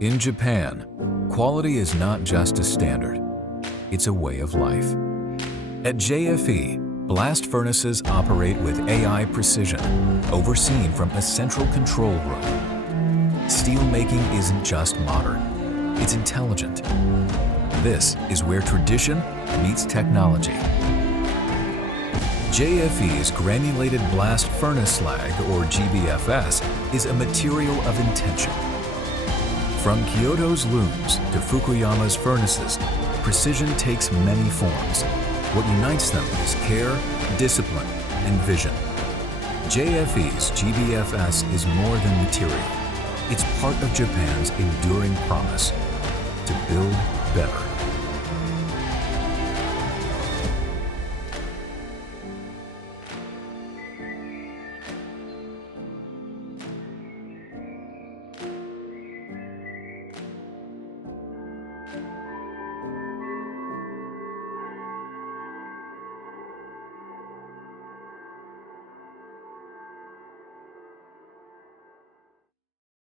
In Japan, quality is not just a standard, it's a way of life. At JFE, blast furnaces operate with AI precision, overseen from a central control room. Steelmaking isn't just modern, it's intelligent. This is where tradition meets technology. JFE's granulated blast furnace slag, or GBFS, is a material of intention. From Kyoto's looms to Fukuyama's furnaces, precision takes many forms. What unites them is care, discipline, and vision. JFE's GBFS is more than material. It's part of Japan's enduring promise to build better.